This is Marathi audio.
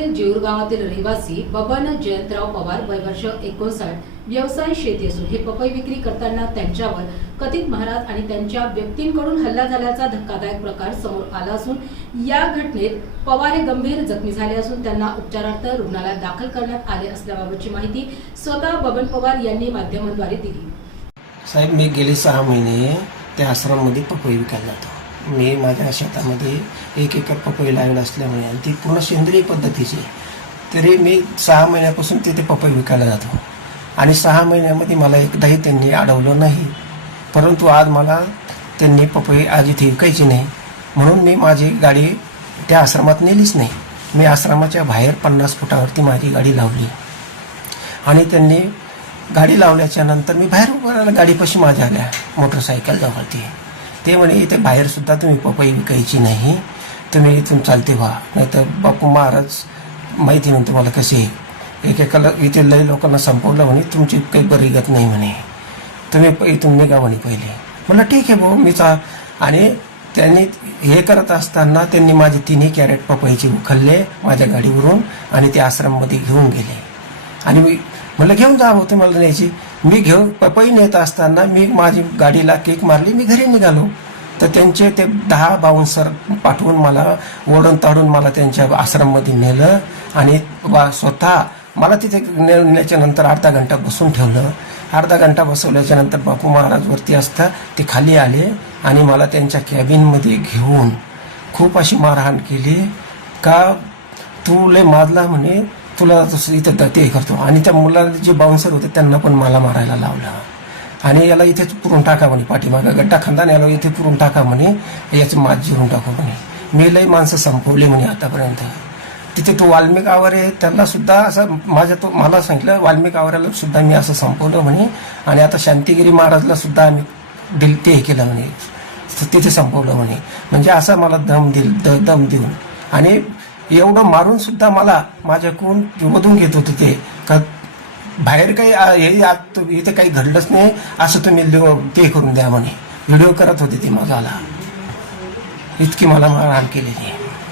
जिल्ह्यातील जेऊर गावातील रहिवासी बबन जयंतराव पवार वय वर्ष 59, व्यवसाय शेती असून हे पपई विक्री करताना त्यांच्यावर कथित महाराज आणि त्यांच्या व्यक्तींकडून हल्ला झाल्याचा धक्कादायक प्रकार समोर आला असून या घटनेत पवार हे गंभीर जखमी झाले असून त्यांना उपचारार्थ रुग्णालयात दाखल करण्यात आले असल्याबाबतची माहिती स्वतः बबन पवार यांनी माध्यमांद्वारे दिली। साहेब, मी गेले 6 महिने त्या आश्रममध्ये पपई विकायला जातो। मी माझ्या शेतामध्ये 1 एकर पपई लागला असल्यामुळे आणि ती पूर्ण सेंद्रिय पद्धतीची, तरी मी 6 महिन्यापासून तिथे पपई विकायला जातो आणि 6 महिन्यामध्ये मला एकदाही त्यांनी अडवलं नाही। परंतु आज मला त्यांनी पपई आज इथे विकायची नाही म्हणून मी माझी गाडी त्या आश्रमात नेलीच नाही। मी आश्रमाच्या बाहेर 50 फुटावरती माझी गाडी लावली आणि त्यांनी गाडी लावल्याच्या नंतर मी बाहेर उभं राहिला। गाडीपाशी माझ्या आल्या मोटरसायकल जवळती। ते म्हणे इथे बाहेर सुद्धा तुम्ही पपई विकायची नाही, तुम्ही इथून चालते व्हा, नाहीतर बापू महाराज माहिती नाही तुम्हाला कसे एकेकाला इथे लई लोकांना संपवलं म्हणे, तुमची काही बरीगत नाही म्हणे, तुम्ही इथून निघा म्हणे पहिले। म्हणलं ठीक आहे भाऊ मी आणि त्यांनी हे करत असताना त्यांनी माझे 3 कॅरेट पपईचे उखलले माझ्या गाडीवरून आणि ते आश्रममध्ये घेऊन गेले आणि मी म्हणलं घेऊन जा भाऊ तुम्हाला न्यायची। मी घेऊन पपई नेत असताना मी माझी गाडीला किक मारली, मी घरी निघालो तर त्यांचे ते 10 बाउन्सर पाठवून मला ओढून ताडून मला त्यांच्या आश्रममध्ये नेलं आणि स्वतः मला तिथे नेल्याच्या नंतर अर्धा घंटा बसून ठेवलं। अर्धा घंटा बसवल्याच्या नंतर बापू महाराज वरती असता ते खाली आले आणि मला त्यांच्या कॅबिनमध्ये घेऊन खूप अशी मारहाण केली का तू लय माजला म्हणे, तुला इथं ते करतो। आणि त्या मुलाला जे बाउन्सर होते त्यांना पण मला मारायला लावलं आणि याला इथेच पुरून टाका म्हणे, पाठीमागा गड्डा खांदा याला इथे पुरून टाका म्हणे, याचं मात जिरून टाकू म्हणे। मी लई माणसं संपवले म्हणे आतापर्यंत। तिथे तो वाल्मिक आवारे त्यांना सुद्धा असं मला सांगितलं, वाल्मिक आवाऱ्याला सुद्धा मी असं संपवलं म्हणे आणि आता शांतिगिरी महाराजला सुद्धा आम्ही ते हे केलं म्हणे, तिथे संपवलं म्हणे। म्हणजे असं मला दम देऊन आणि एवढं मारून सुद्धा मला माझ्याकडून वधून घेत होते ते का बाहेर काही इथे काही घडलंच नाही असं तुम्ही ते करून द्या म्हणे। व्हिडिओ करत होते ते माझ्याला, इतकी मला मारहाण केलेली।